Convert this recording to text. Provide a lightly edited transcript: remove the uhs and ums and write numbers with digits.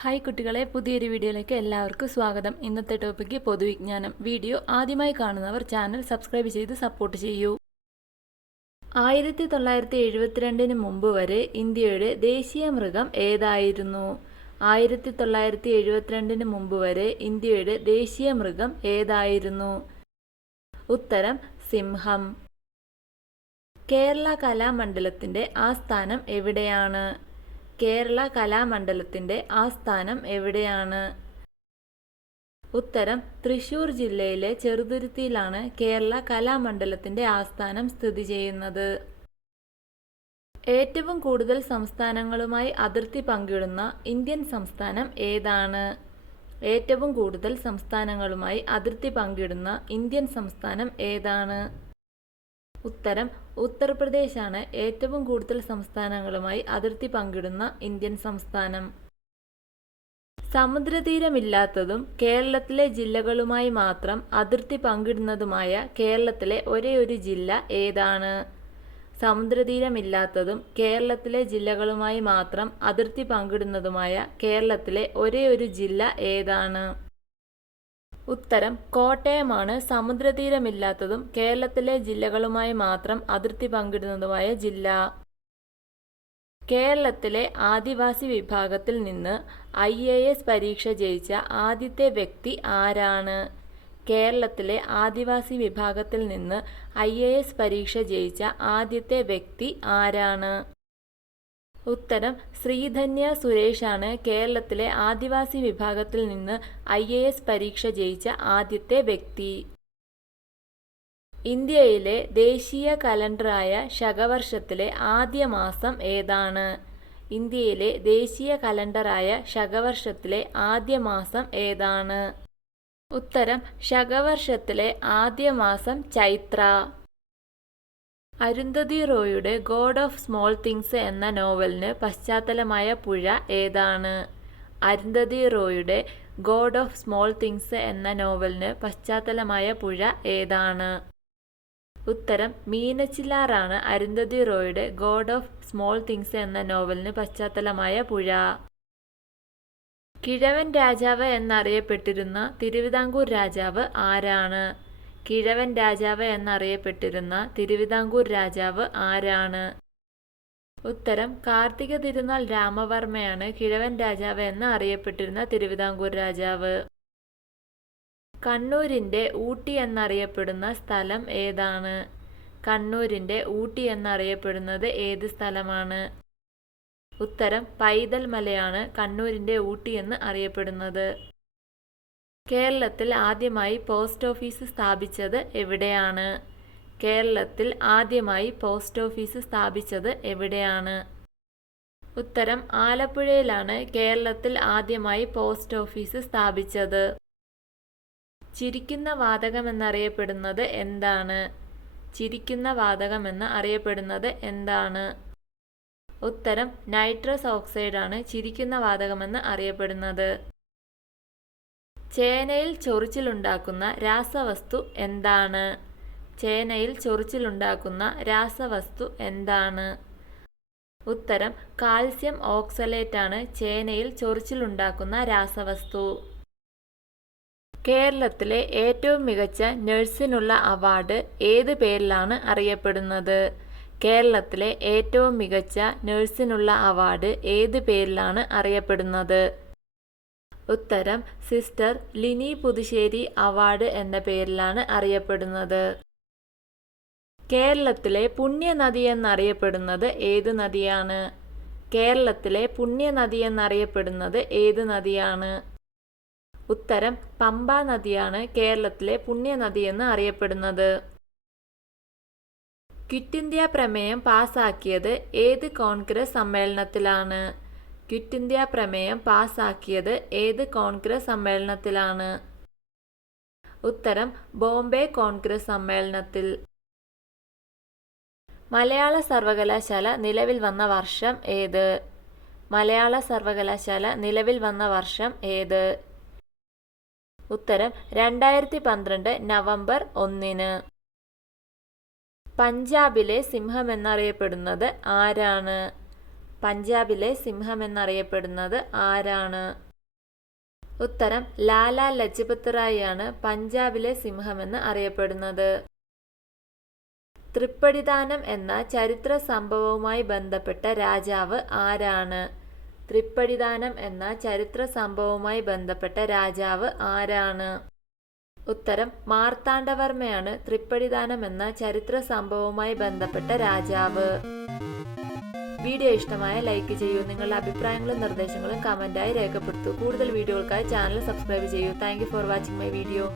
Hi കുട്ടികളെ, പുതിയൊരു വീഡിയോയിലേക്ക് എല്ലാവർക്കും സ്വാഗതം. ഇന്നത്തെ ടോപ്പിക്ക് പൊതുവിജ്ഞാനം. വീഡിയോ ആദ്യമായി കാണുന്നവർ ചാനൽ സബ്സ്ക്രൈബ് ചെയ്ത് സപ്പോർട്ട് ചെയ്യൂ. 1972 മുമ്പ് വരെ ഇന്ത്യയുടെ ദേശീയ മൃഗം ഏതായിരുന്നു? 1972 മുമ്പ് വരെ ഇന്ത്യയുടെ ദേശീയ മൃഗം ഏതായിരുന്നു? ഉത്തരം സിംഹം. കേരള കലാമണ്ഡലത്തിന്റെ ആസ്ഥാനം എവിടെയാണ്? കേരള കലാമണ്ഡലത്തിന്റെ ആസ്ഥാനം എവിടെയാണ്? ഉത്തരം തൃശൂർ ജില്ലയിലെ ചെറുതുരുത്തിയിലാണ് കേരള കലാമണ്ഡലത്തിന്റെ ആസ്ഥാനം സ്ഥിതി ചെയ്യുന്നത്. ഏറ്റവും കൂടുതൽ സംസ്ഥാനങ്ങളുമായി അതിർത്തി പങ്കിടുന്ന ഇന്ത്യൻ സംസ്ഥാനം ഏതാണ്? ഏറ്റവും കൂടുതൽ സംസ്ഥാനങ്ങളുമായി അതിർത്തി പങ്കിടുന്ന ഇന്ത്യൻ സംസ്ഥാനം ഏതാണ്? ഉത്തരം ഉത്തർപ്രദേശാണ് ഏറ്റവും കൂടുതൽ സംസ്ഥാനങ്ങളുമായി അതിർത്തി പങ്കിടുന്ന ഇന്ത്യൻ സംസ്ഥാനം. സമുദ്രതീരമില്ലാത്തതും കേരളത്തിലെ ജില്ലകളുമായി മാത്രം അതിർത്തി പങ്കിടുന്നതുമായ കേരളത്തിലെ ഒരേയൊരു ജില്ല ഏതാണ്? സമുദ്രതീരമില്ലാത്തതും കേരളത്തിലെ ജില്ലകളുമായി മാത്രം അതിർത്തി പങ്കിടുന്നതുമായ കേരളത്തിലെ ഒരേയൊരു ജില്ല ഏതാണ്? ഉത്തരം കോട്ടയമാണ് സമുദ്രതീരമില്ലാത്തതും കേരളത്തിലെ ജില്ലകളുമായി മാത്രം അതിർത്തി പങ്കിടുന്നതുമായ ജില്ല. കേരളത്തിലെ ആദിവാസി വിഭാഗത്തിൽ നിന്ന് IAS പരീക്ഷ ജയിച്ച ആദ്യത്തെ വ്യക്തി ആരാണ്? കേരളത്തിലെ ആദിവാസി വിഭാഗത്തിൽ നിന്ന് IAS പരീക്ഷ ജയിച്ച ആദ്യത്തെ വ്യക്തി ആരാണ്? ഉത്തരം ശ്രീധന്യ സുരേഷാണ് കേരളത്തിലെ ആദിവാസി വിഭാഗത്തിൽ നിന്ന് IAS പരീക്ഷ ജയിച്ച ആദ്യത്തെ വ്യക്തി. ഇന്ത്യയിലെ ദേശീയ കലണ്ടറായ ശകവർഷത്തിലെ ആദ്യ മാസം ഏതാണ്? ഇന്ത്യയിലെ ദേശീയ കലണ്ടറായ ശകവർഷത്തിലെ ആദ്യ മാസം ഏതാണ്? ഉത്തരം ശകവർഷത്തിലെ ആദ്യ മാസം ചൈത്ര. അരുന്ധതി റോയുടെ ഗോഡ് ഓഫ് സ്മോൾ തിങ്സ് എന്ന നോവലിന് പശ്ചാത്തലമായ പുഴ ഏതാണ്? അരുന്ധതി റോയുടെ ഗോഡ് ഓഫ് സ്മോൾ തിങ്സ് എന്ന നോവലിന് പശ്ചാത്തലമായ പുഴ ഏതാണ്? ഉത്തരം മീനച്ചിലാറാണ് അരുന്ധതി റോയുടെ ഗോഡ് ഓഫ് സ്മോൾ തിങ്സ് എന്ന നോവലിന് പശ്ചാത്തലമായ പുഴ. കിഴവൻ രാജാവ് എന്നറിയപ്പെട്ടിരുന്ന തിരുവിതാംകൂർ രാജാവ് ആരാണ്? കിഴവൻ രാജാവ് എന്നറിയപ്പെട്ടിരുന്ന തിരുവിതാംകൂർ രാജാവ് ആരാണ്? ഉത്തരം കാർത്തിക തിരുനാൾ രാമവർമ്മയാണ് കിഴവൻ രാജാവ് എന്ന് അറിയപ്പെട്ടിരുന്ന തിരുവിതാംകൂർ രാജാവ്. കണ്ണൂരിന്റെ ഊട്ടി എന്നറിയപ്പെടുന്ന സ്ഥലം ഏതാണ്? കണ്ണൂരിന്റെ ഊട്ടി എന്നറിയപ്പെടുന്നത് ഏത് സ്ഥലമാണ്? ഉത്തരം പൈതൽ മലയാണ് കണ്ണൂരിന്റെ ഊട്ടി എന്ന് അറിയപ്പെടുന്നത്. കേരളത്തിൽ ആദ്യമായി പോസ്റ്റ് ഓഫീസ് സ്ഥാപിച്ചത് എവിടെയാണ്? കേരളത്തിൽ ആദ്യമായി പോസ്റ്റ് ഓഫീസ് സ്ഥാപിച്ചത് എവിടെയാണ്? ഉത്തരം ആലപ്പുഴയിലാണ് കേരളത്തിൽ ആദ്യമായി പോസ്റ്റ് ഓഫീസ് സ്ഥാപിച്ചത്. ചിരിക്കുന്ന വാതകം എന്നറിയപ്പെടുന്നത് എന്താണ്? ചിരിക്കുന്ന വാതകം എന്ന് അറിയപ്പെടുന്നത് എന്താണ്? ഉത്തരം നൈട്രസ് ഓക്സൈഡാണ് ചിരിക്കുന്ന വാതകമെന്ന് അറിയപ്പെടുന്നത്. ചേനയിൽ ചൊറിച്ചിലുണ്ടാക്കുന്ന രാസവസ്തു എന്താണ്? ചേനയിൽ ചൊറിച്ചിലുണ്ടാക്കുന്ന രാസവസ്തു എന്താണ്? ഉത്തരം കാൽസ്യം ഓക്സലേറ്റാണ് ചേനയിൽ ചൊറിച്ചിലുണ്ടാക്കുന്ന രാസവസ്തു. കേരളത്തിലെ ഏറ്റവും മികച്ച നഴ്സിനുള്ള അവാർഡ് ഏത് പേരിലാണ് അറിയപ്പെടുന്നത്? കേരളത്തിലെ ഏറ്റവും മികച്ച നഴ്സിനുള്ള അവാർഡ് ഏത് പേരിലാണ് അറിയപ്പെടുന്നത്? ഉത്തരം സിസ്റ്റർ ലിനി പുതുശ്ശേരി അവാർഡ് എന്ന പേരിലാണ് അറിയപ്പെടുന്നത്. കേരളത്തിലെ പുണ്യനദി എന്നറിയപ്പെടുന്നത് ഏത് നദിയാണ്? കേരളത്തിലെ പുണ്യനദി എന്നറിയപ്പെടുന്നത് ഏത് നദിയാണ്? ഉത്തരം പമ്പ നദിയാണ് കേരളത്തിലെ പുണ്യനദി എന്ന് അറിയപ്പെടുന്നത്. ക്വിറ്റ് ഇന്ത്യ പ്രമേയം പാസാക്കിയത് ഏത് കോൺഗ്രസ് സമ്മേളനത്തിലാണ്? ക്വിറ്റ് ഇന്ത്യ പ്രമേയം പാസാക്കിയത് ഏത് കോൺഗ്രസ് സമ്മേളനത്തിലാണ്? ഉത്തരം ബോംബെ കോൺഗ്രസ് സമ്മേളനത്തിൽ. മലയാള സർവകലാശാല നിലവിൽ വന്ന വർഷം ഏത്? മലയാള സർവകലാശാല നിലവിൽ വന്ന വർഷം ഏത്? ഉത്തരം 2012 നവംബർ 1. പഞ്ചാബിലെ സിംഹം എന്നറിയപ്പെടുന്നത് ആരാണ്? പഞ്ചാബിലെ സിംഹം എന്നറിയപ്പെടുന്നത് ആരാണ്? ഉത്തരം ലാലാ ലജ്പത് റായിയാണ് പഞ്ചാബിലെ സിംഹമെന്ന് അറിയപ്പെടുന്നത്. തൃപ്പടിദാനം എന്ന ചരിത്ര സംഭവവുമായി ബന്ധപ്പെട്ട രാജാവ് ആരാണ്? തൃപ്പടിദാനം എന്ന ചരിത്ര സംഭവവുമായി ബന്ധപ്പെട്ട രാജാവ് ആരാണ്? ഉത്തരം മാർത്താണ്ഡവർമ്മയാണ് തൃപ്പടിദാനം എന്ന ചരിത്ര സംഭവവുമായി ബന്ധപ്പെട്ട രാജാവ്. വീഡിയോ ഇഷ്ടമായ ലൈക്ക് ചെയ്യൂ. നിങ്ങളുടെ അഭിപ്രായങ്ങളും നിർദ്ദേശങ്ങളും കമന്റായി രേഖപ്പെടുത്തൂ. കൂടുതൽ വീഡിയോകൾക്കായി ചാനൽ സബ്സ്ക്രൈബ് ചെയ്യൂ. Thank you for watching my video.